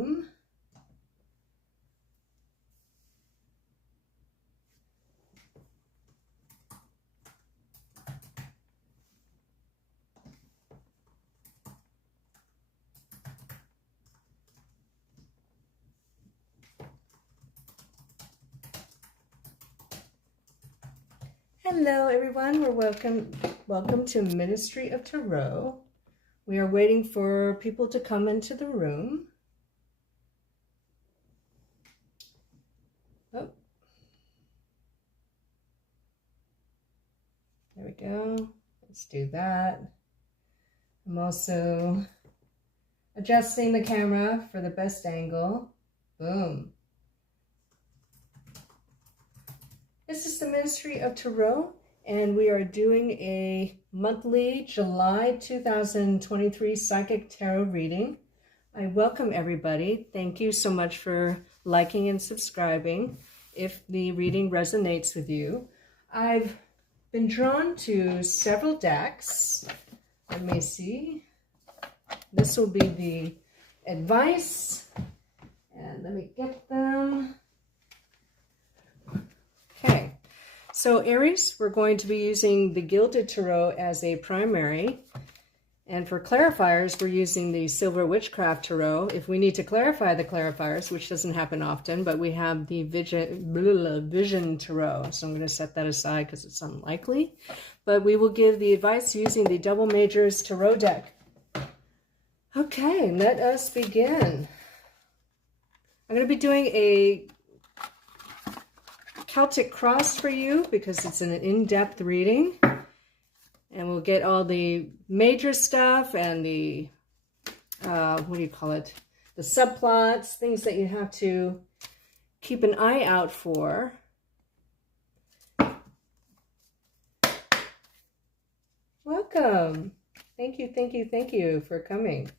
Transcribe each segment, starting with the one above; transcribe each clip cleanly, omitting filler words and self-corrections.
room. Hello everyone, welcome to Ministry of Tarot. We are waiting for people to come into the room. Oh. There we go. Let's do that. I'm also adjusting the camera for the best angle. Boom. This is the Ministry of Tarot, and we are doing a monthly July 2023 Psychic Tarot reading. I welcome everybody. Thank you so much for liking and subscribing if the reading resonates with you. I've been drawn to several decks. Let me see. This will be the advice, and let me get them. Okay, so Aries, we're going to be using the Gilded Tarot as a primary. And for clarifiers, we're using the Silver Witchcraft Tarot. If we need to clarify the clarifiers, which doesn't happen often, but we have the Vision Tarot. So I'm going to set that aside because it's unlikely. But we will give the advice using the Double Majors Tarot deck. Okay, let us begin. I'm going to be doing a Celtic cross for you because it's an in-depth reading, and we'll get all the major stuff and the what do you call it, the subplots, things that you have to keep an eye out for. Welcome. Thank you for coming.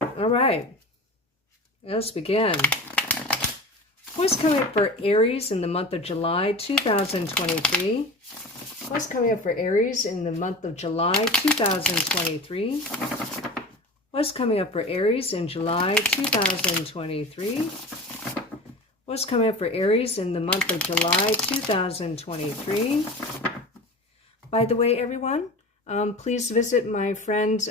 All right, let's begin. What's coming up for Aries in the month of July 2023? What's coming up for Aries in the month of July 2023? What's coming up for Aries in July 2023? What's coming up for Aries in the month of July 2023? By the way, everyone, please visit my friend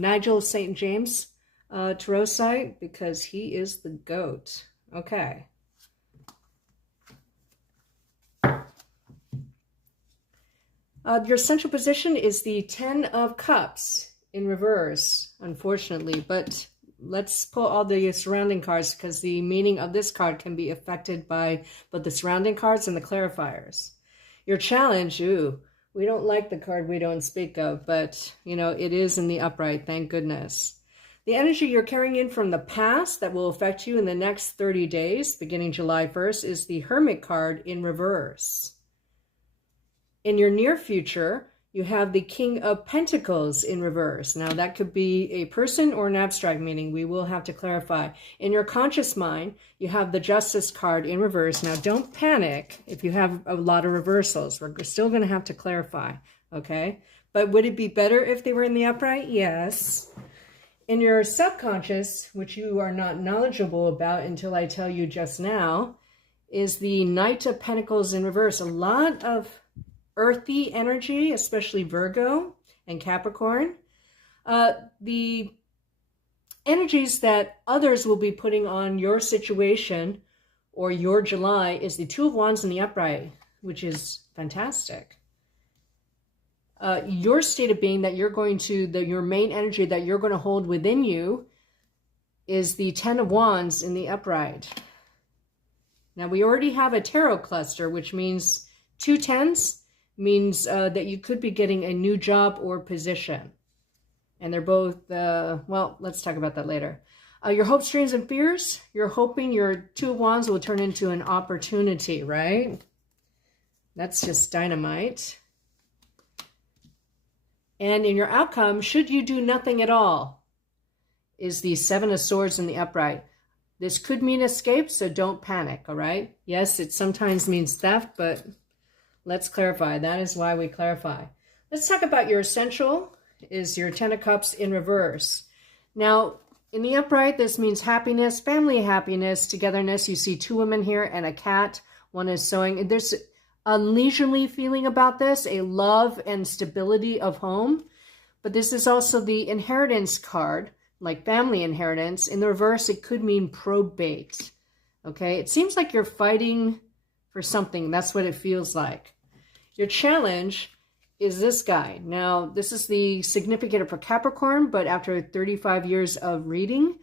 Nigel St. James Tarot site because he is the GOAT. Okay. Your central position is the 10 of Cups in reverse, unfortunately, but let's pull all the surrounding cards because the meaning of this card can be affected by both the surrounding cards and the clarifiers. Your challenge, we don't like the card we don't speak of, but, you know, it is in the upright, thank goodness. The energy you're carrying in from the past that will affect you in the next 30 days, beginning July 1st, is the Hermit card in reverse. In your near future, you have the King of Pentacles in reverse. Now, that could be a person or an abstract meaning. We will have to clarify. In your conscious mind, you have the Justice card in reverse. Now, don't panic if you have a lot of reversals. We're still going to have to clarify, okay? But would it be better if they were in the upright? Yes. In your subconscious, which you are not knowledgeable about until I tell you just now, is the Knight of Pentacles in reverse. A lot of earthy energy, especially Virgo and Capricorn. The energies that others will be putting on your situation or your July is the Two of Wands in the upright, which is fantastic. Your state of being that you're going to, your main energy that you're going to hold within you is the 10 of Wands in the upright. Now, we already have a tarot cluster, which means 2 tens means that you could be getting a new job or position. And they're both, well, let's talk about that later. Your hopes, dreams, and fears. You're hoping your Two of Wands will turn into an opportunity, right? That's just dynamite. And in your outcome, should you do nothing at all, is the Seven of Swords in the upright. This could mean escape, so don't panic, all right? Yes, it sometimes means theft, but let's clarify. That is why we clarify. Let's talk about your essential, is your Ten of Cups in reverse. Now, In the upright, this means happiness, family happiness, togetherness. You see two women here and a cat. One is sewing. There's a leisurely feeling about this, a love and stability of home. But this is also the inheritance card, like family inheritance. In the reverse, it could mean probate. Okay, it seems like you're fighting for something. That's what it feels like. Your challenge is this guy. Now, this is the significant for Capricorn, but after 35 years of reading,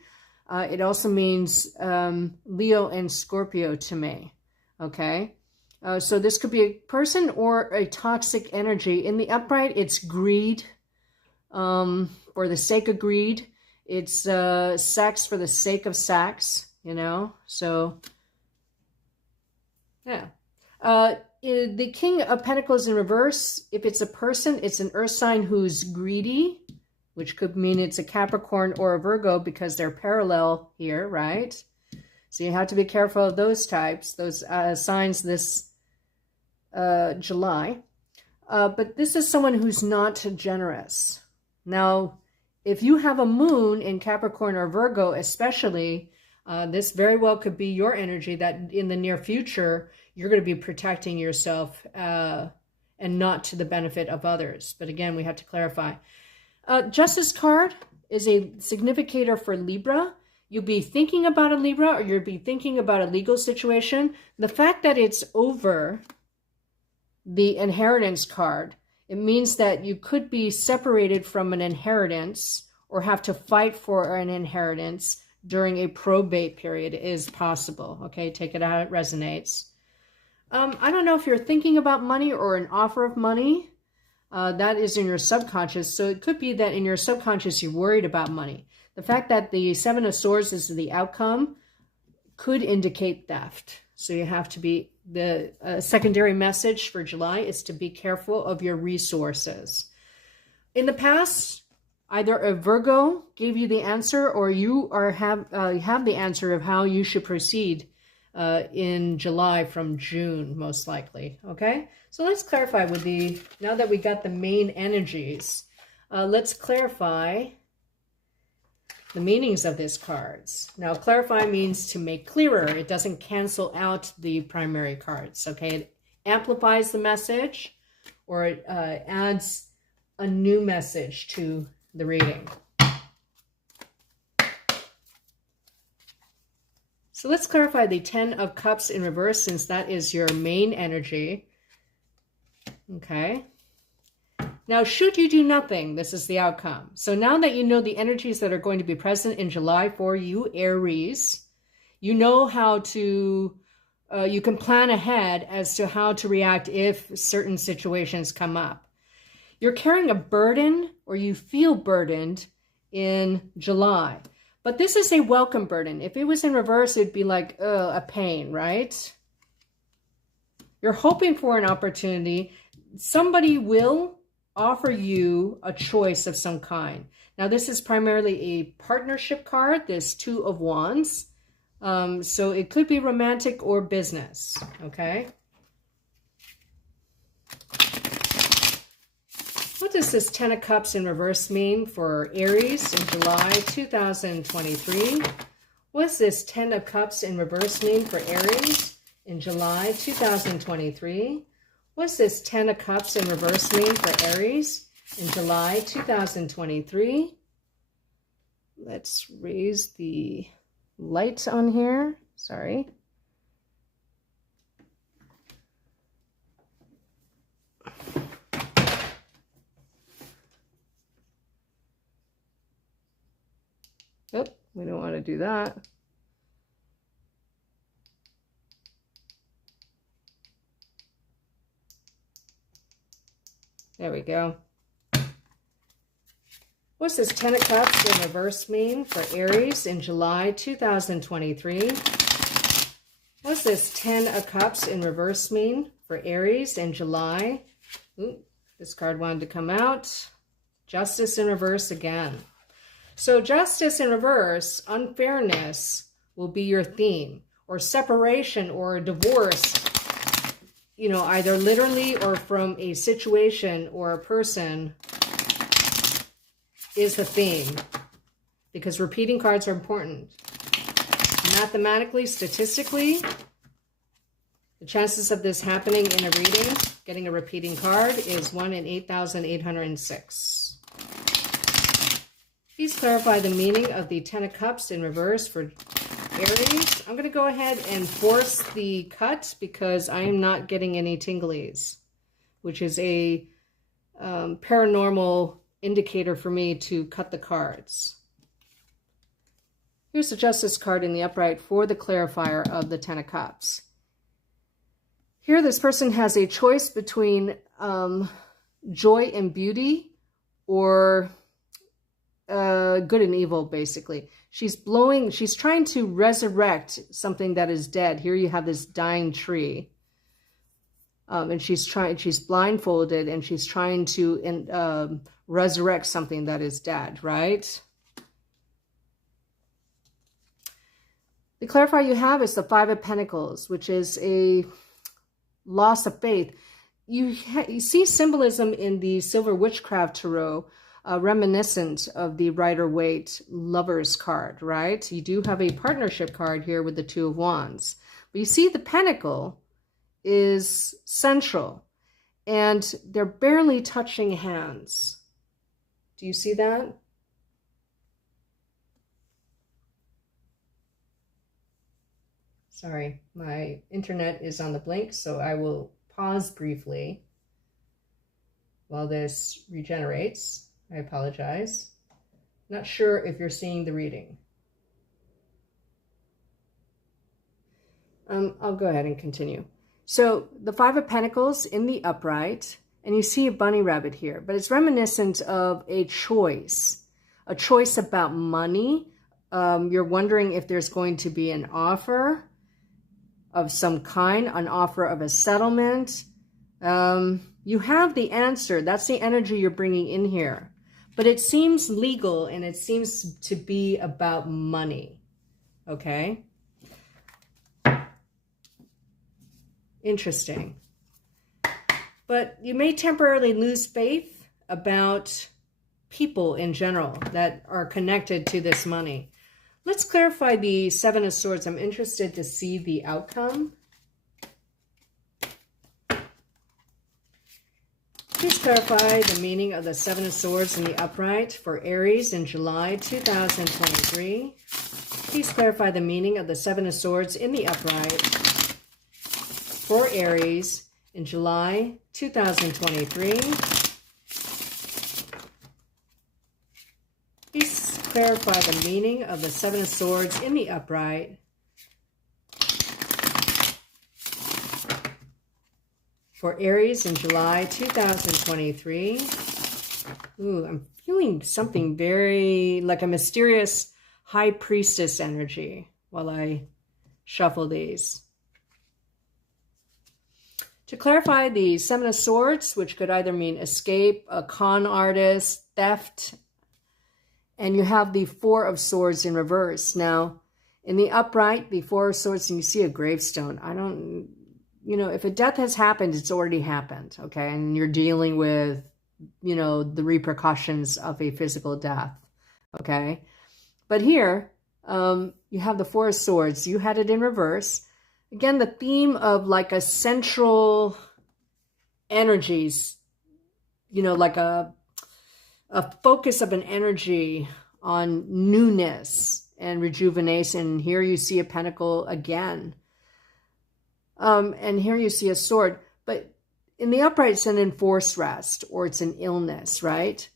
it also means Leo and Scorpio to me. Okay, so this could be a person or a toxic energy. In the upright, it's greed. For the sake of greed. It's sex for the sake of sex, you know. So, yeah. The King of Pentacles in reverse, if it's a person, it's an earth sign who's greedy, which could mean it's a Capricorn or a Virgo because they're parallel here, right? So you have to be careful of those types, those signs this July. But this is someone who's not generous. Now, if you have a moon in Capricorn or Virgo especially, this very well could be your energy that in the near future, you're going to be protecting yourself and not to the benefit of others. But again, we have to clarify. Justice card is a significator for Libra. You'll be thinking about a Libra or you'll be thinking about a legal situation. The fact that it's over the inheritance card, it means that you could be separated from an inheritance or have to fight for an inheritance during a probate period is possible. Okay, take it out, it resonates. I don't know if you're thinking about money or an offer of money. That is in your subconscious. So it could be that in your subconscious you're worried about money. The fact that the Seven of Swords is the outcome could indicate theft. So you have to be, the secondary message for July is to be careful of your resources. In the past, either a Virgo gave you the answer or you have the answer of how you should proceed in July from June, most likely. Okay, so let's clarify with now that we got the main energies, let's clarify the meanings of these cards. Now, clarify means to make clearer. It doesn't cancel out the primary cards. Okay, it amplifies the message or it adds a new message to the reading. So let's clarify the Ten of Cups in reverse, since that is your main energy. Okay. Now, should you do nothing, this is the outcome. So now that you know the energies that are going to be present in July for you, Aries, you know how to, you can plan ahead as to how to react if certain situations come up. You're carrying a burden or you feel burdened in July. But this is a welcome burden. If it was in reverse, it'd be like a pain, right? You're hoping for an opportunity. Somebody will offer you a choice of some kind. Now, this is primarily a partnership card, this Two of Wands. So it could be romantic or business, okay? What does this Ten of Cups in reverse mean for Aries in July 2023? What does this Ten of Cups in reverse mean for Aries in July 2023? What's this Ten of Cups in reverse mean for Aries in July 2023? Let's raise the light on here. Sorry. Oh, we don't want to do that. There we go. What's this Ten of Cups in reverse mean for Aries in July 2023? What's this Ten of Cups in reverse mean for Aries in July? Ooh, this card wanted to come out. Justice in reverse again. So justice in reverse, unfairness will be your theme, or separation or divorce, you know, either literally or from a situation or a person is the theme. because repeating cards are important. Mathematically, statistically, the chances of this happening in a reading, getting a repeating card, is 1 in 8,806. Please clarify the meaning of the Ten of Cups in reverse for Aries. I'm going to go ahead and force the cut because I am not getting any tinglies, which is a paranormal indicator for me to cut the cards. Here's the Justice card in the upright for the clarifier of the Ten of Cups. Here, this person has a choice between joy and beauty, or good and evil, basically. She's trying to resurrect something that is dead. Here you have this dying tree. And she's blindfolded and she's trying to resurrect something that is dead, right? The clarifier you have is the Five of Pentacles, which is a loss of faith. You see symbolism in the Silver Witchcraft Tarot, reminiscent of the Rider-Waite Lovers card, right? You do have a partnership card here with the Two of Wands. But you see the Pentacle is central, and they're barely touching hands. Do you see that? Sorry, my internet is on the blink, so I will pause briefly while this regenerates. I apologize. Not sure if you're seeing the reading. I'll go ahead and continue. So the Five of Pentacles in the upright, and you see a bunny rabbit here, but it's reminiscent of a choice about money. You're wondering if there's going to be an offer of some kind, an offer of a settlement. You have the answer. That's the energy you're bringing in here. But it seems legal and it seems to be about money. Okay? Interesting. But you may temporarily lose faith about people in general that are connected to this money. Let's clarify the Seven of Swords. I'm interested to see the outcome. Please clarify the meaning of the Seven of Swords in the upright for Aries in July 2023. Please clarify the meaning of the Seven of Swords in the upright for Aries in July 2023. Please clarify the meaning of the Seven of Swords in the upright for Aries in July 2023. Ooh, I'm feeling something very like a mysterious high priestess energy while I shuffle these. To clarify the Seven of Swords, which could either mean escape, a con artist, theft, and you have the Four of Swords in reverse. Now, in the upright, the Four of Swords, and you see a gravestone. If a death has happened, it's already happened, okay? And you're dealing with, the repercussions of a physical death, okay? But here, you have the Four of Swords. You had it in reverse. Again, the theme of like a central energies, like a focus of an energy on newness and rejuvenation. Here you see a pentacle again. And here you see a sword. But in the upright, it's an enforced rest, or it's an illness, right?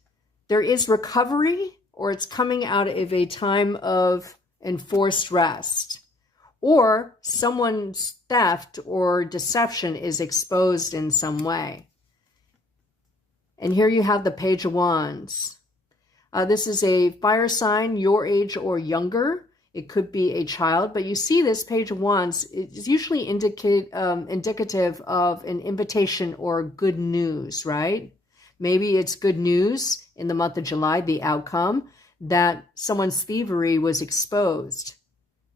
There is recovery, or it's coming out of a time of enforced rest. Or someone's theft or deception is exposed in some way. And here you have the Page of Wands. This is a fire sign, your age or younger. It could be a child, but you see this Page of Wands is usually indicative of an invitation or good news, right? Maybe it's good news in the month of July, the outcome, that someone's thievery was exposed.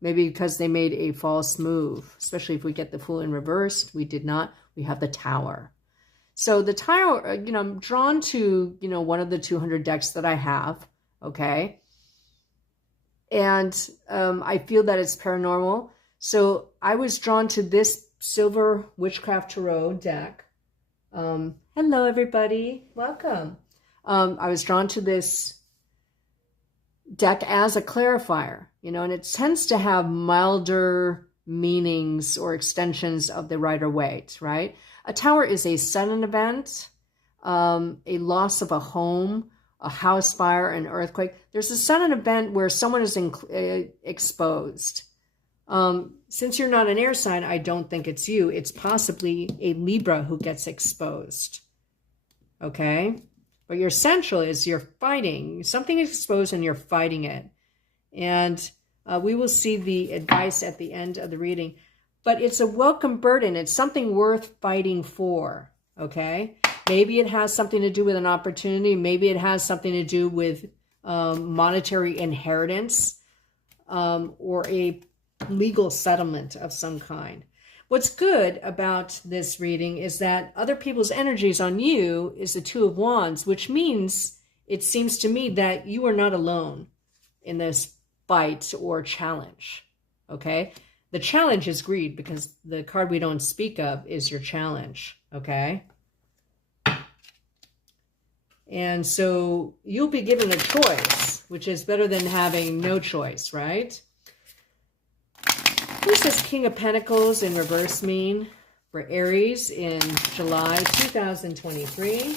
Maybe because they made a false move, especially if we get the Fool in reverse. We did not. We have the Tower. So the Tower, I'm drawn to, one of the 200 decks that I have, okay? And I feel that it's paranormal. So I was drawn to this Silver Witchcraft Tarot deck. Hello, everybody. Welcome. I was drawn to this deck as a clarifier, and it tends to have milder meanings or extensions of the Rider-Waite, right? A tower is a sudden event, a loss of a home, a house fire, an earthquake. There's a sudden event where someone is exposed. Since you're not an air sign, I don't think it's you. It's possibly a Libra who gets exposed. Okay? But your central is you're fighting. Something is exposed and you're fighting it. And we will see the advice at the end of the reading. But it's a welcome burden. It's something worth fighting for. Okay? Maybe it has something to do with an opportunity. Maybe it has something to do with monetary inheritance or a legal settlement of some kind. What's good about this reading is that other people's energies on you is the Two of Wands, which means it seems to me that you are not alone in this fight or challenge. Okay? The challenge is greed because the card we don't speak of is your challenge. Okay? And so you'll be given a choice, which is better than having no choice, right? What does this King of Pentacles in reverse mean for Aries in July 2023?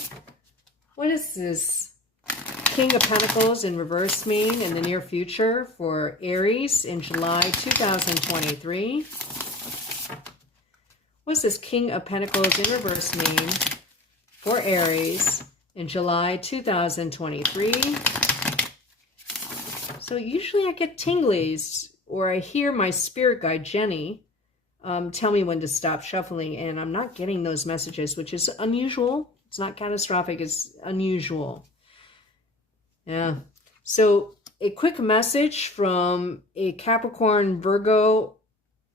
What does this King of Pentacles in reverse mean in the near future for Aries in July 2023? What does this King of Pentacles in reverse mean for Aries in July 2023? So usually I get tinglies, or I hear my spirit guide, Jenny, tell me when to stop shuffling, and I'm not getting those messages, which is unusual. It's not catastrophic, it's unusual. Yeah. So a quick message from a Capricorn Virgo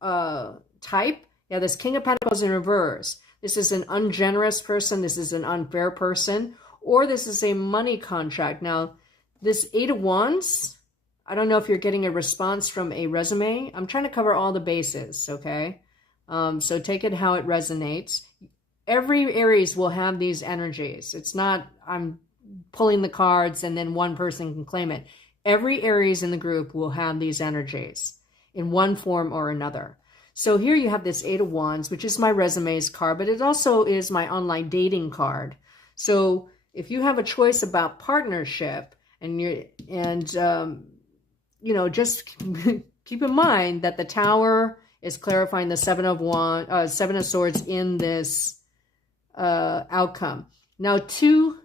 type. Yeah, this King of Pentacles in reverse. This is an ungenerous person. This is an unfair person. Or this is a money contract. Now, this Eight of Wands, I don't know if you're getting a response from a resume. I'm trying to cover all the bases, okay? So take it how it resonates. Every Aries will have these energies. It's not I'm pulling the cards and then one person can claim it. Every Aries in the group will have these energies in one form or another. So here you have this Eight of Wands, which is my resumes card, but it also is my online dating card. So if you have a choice about partnership just keep in mind that the Tower is clarifying the Seven of Swords in this outcome. Now, two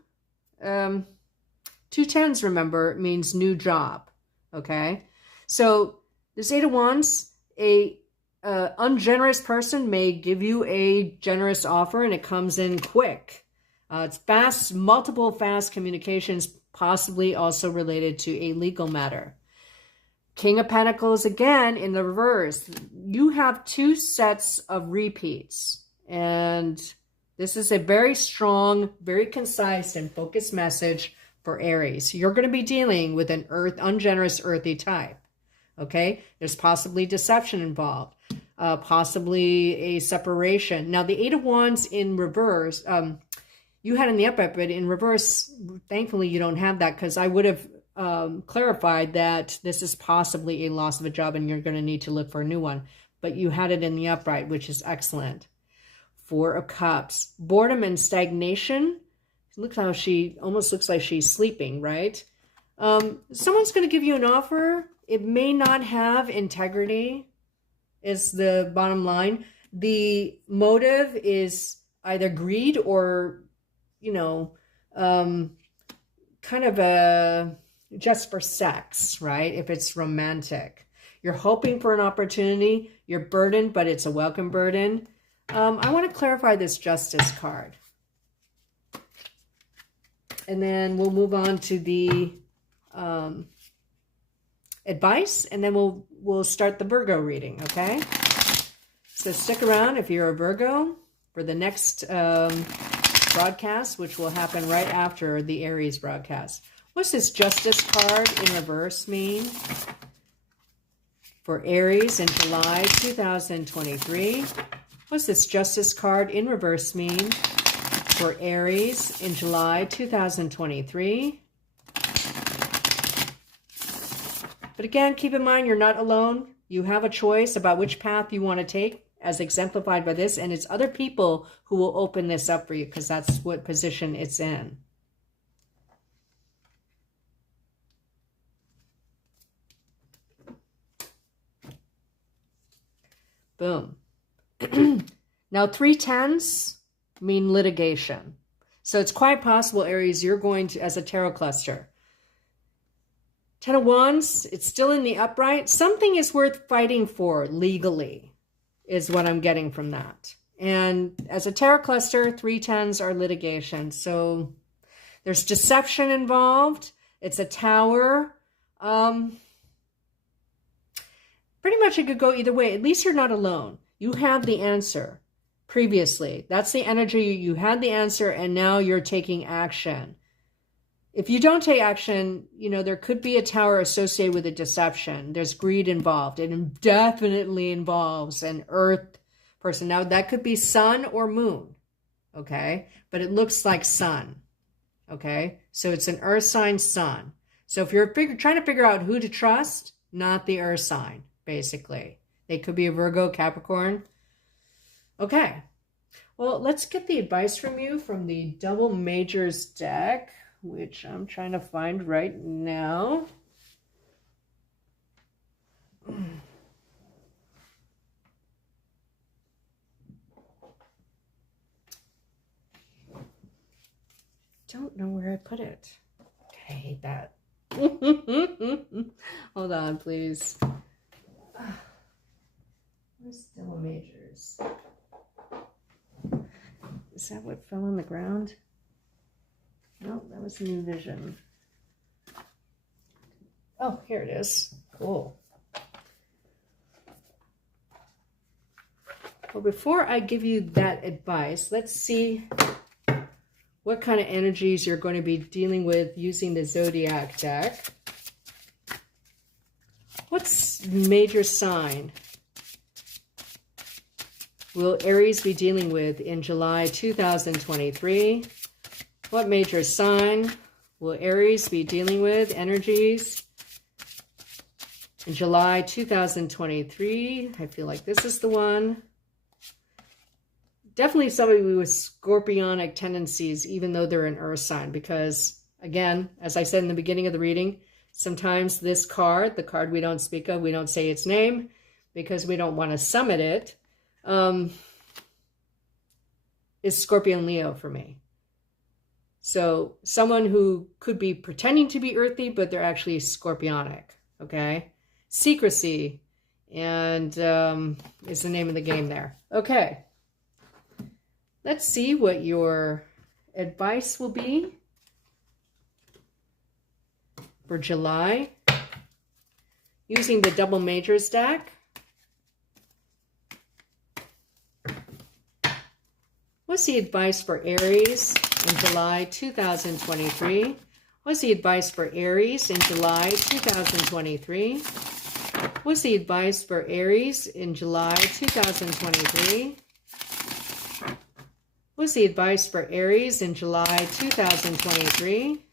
tens, remember, means new job. Okay, so this Eight of Wands, a ungenerous person may give you a generous offer, and it comes in quick. It's fast, multiple fast communications, possibly also related to a legal matter. King of Pentacles, again, in the reverse. You have two sets of repeats. And this is a very strong, very concise and focused message for Aries. You're going to be dealing with an ungenerous, earthy type. Okay? There's possibly deception involved. Possibly a separation. Now, the Eight of Wands in reverse... you had in the upright, but in reverse, thankfully you don't have that, because I would have clarified that this is possibly a loss of a job and you're going to need to look for a new one. But you had it in the upright, which is excellent. Four of Cups. Boredom and stagnation. Look how she almost looks like she's sleeping, right? Someone's going to give you an offer. It may not have integrity, is the bottom line. The motive is either greed or... kind of just for sex, right? If it's romantic. You're hoping for an opportunity. You're burdened, but it's a welcome burden. I want to clarify this Justice card. And then we'll move on to the advice, and then we'll start the Virgo reading, okay? So stick around if you're a Virgo for the next broadcast, which will happen right after the Aries broadcast. What's this Justice card in reverse mean for Aries in July 2023? What's this Justice card in reverse mean for Aries in July 2023? But again, keep in mind, you're not alone. You have a choice about which path you want to take, as exemplified by this, and it's other people who will open this up for you because that's what position it's in. Boom. Now, 3 10s mean litigation. So it's quite possible, Aries, you're going to, as a tarot cluster. 10 of Wands, it's still in the upright. Something is worth fighting for legally, is what I'm getting from that. And as a tarot cluster, 3 10s are litigation. So there's deception involved. It's a tower. Pretty much it could go either way. At least you're not alone. You have the answer previously. That's the energy. You had the answer, and now you're taking action. If you don't take action, you know, there could be a tower associated with a deception. There's greed involved. It definitely involves an earth person. Now, that could be sun or moon, okay? But it looks like sun, okay? So it's an earth sign sun. So if you're trying to figure out who to trust, not the earth sign, basically. They could be a Virgo, Capricorn. Okay. Well, let's get the advice from you from the Double Majors deck, which I'm trying to find right now. Don't know where I put it. I hate that. Hold on, please. Where's Double Majors? Is that what fell on the ground? No, that was New Vision. Oh, here it is. Cool. Well, before I give you that advice, let's see what kind of energies you're going to be dealing with using the Zodiac deck. What's major sign will Aries be dealing with in July 2023? What major sign will Aries be dealing with energies in July 2023? I feel like this is the one. Definitely somebody with scorpionic tendencies, even though they're an earth sign, because again, as I said in the beginning of the reading, sometimes this card, the card we don't speak of, we don't say its name because we don't want to summon it, is Scorpio and Leo for me. So someone who could be pretending to be earthy, but they're actually scorpionic, okay? Secrecy and is the name of the game there. Okay. Let's see what your advice will be for July using the Double Majors deck. What's the advice for Aries in July 2023? What's the advice for Aries in July 2023? What's the advice for Aries in July 2023? What's the advice for Aries in July 2023?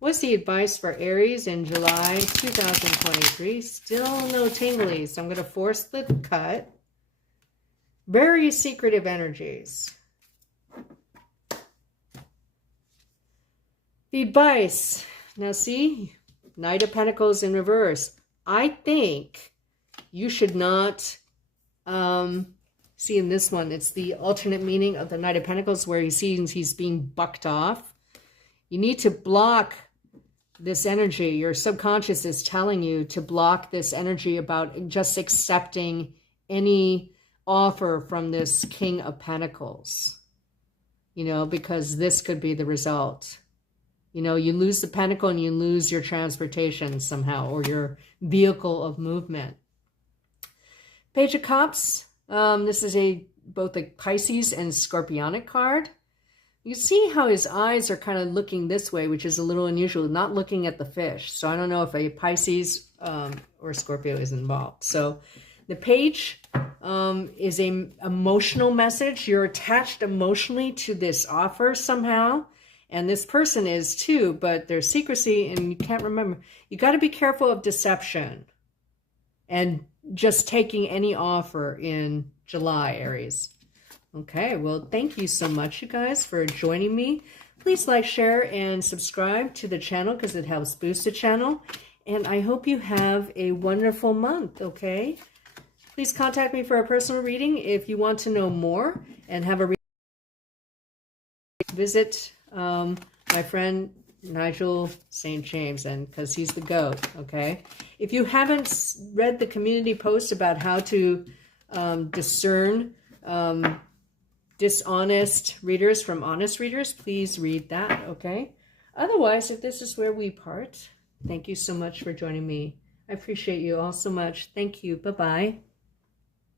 What's the advice for Aries in July 2023? Still no tinglies. So I'm going to force the cut. Very secretive energies. The advice. Now see, Knight of Pentacles in reverse. I think you should not, see in this one, it's the alternate meaning of the Knight of Pentacles where he sees he's being bucked off. You need to block this energy. Your subconscious is telling you to block this energy about just accepting any offer from this King of Pentacles, you know, because this could be the result. You know, you lose the pentacle and you lose your transportation somehow, or your vehicle of movement. Page of Cups. This is both a Pisces and Scorpionic card. You see how his eyes are kind of looking this way, which is a little unusual, not looking at the fish. So I don't know if a Pisces or Scorpio is involved. So the page is a emotional message. You're attached emotionally to this offer somehow. And this person is too, but there's secrecy and you can't remember. You got to be careful of deception and just taking any offer in July, Aries. Okay, well, thank you so much, you guys, for joining me. Please like, share, and subscribe to the channel because it helps boost the channel. And I hope you have a wonderful month, okay? Please contact me for a personal reading if you want to know more and have a reading. Visit my friend Nigel St. James, and because he's the GOAT, okay? If you haven't read the community post about how to discern dishonest readers from honest readers, please read that, okay? Otherwise, if this is where we part, thank you so much for joining me. I appreciate you all so much. Thank you. Bye-bye.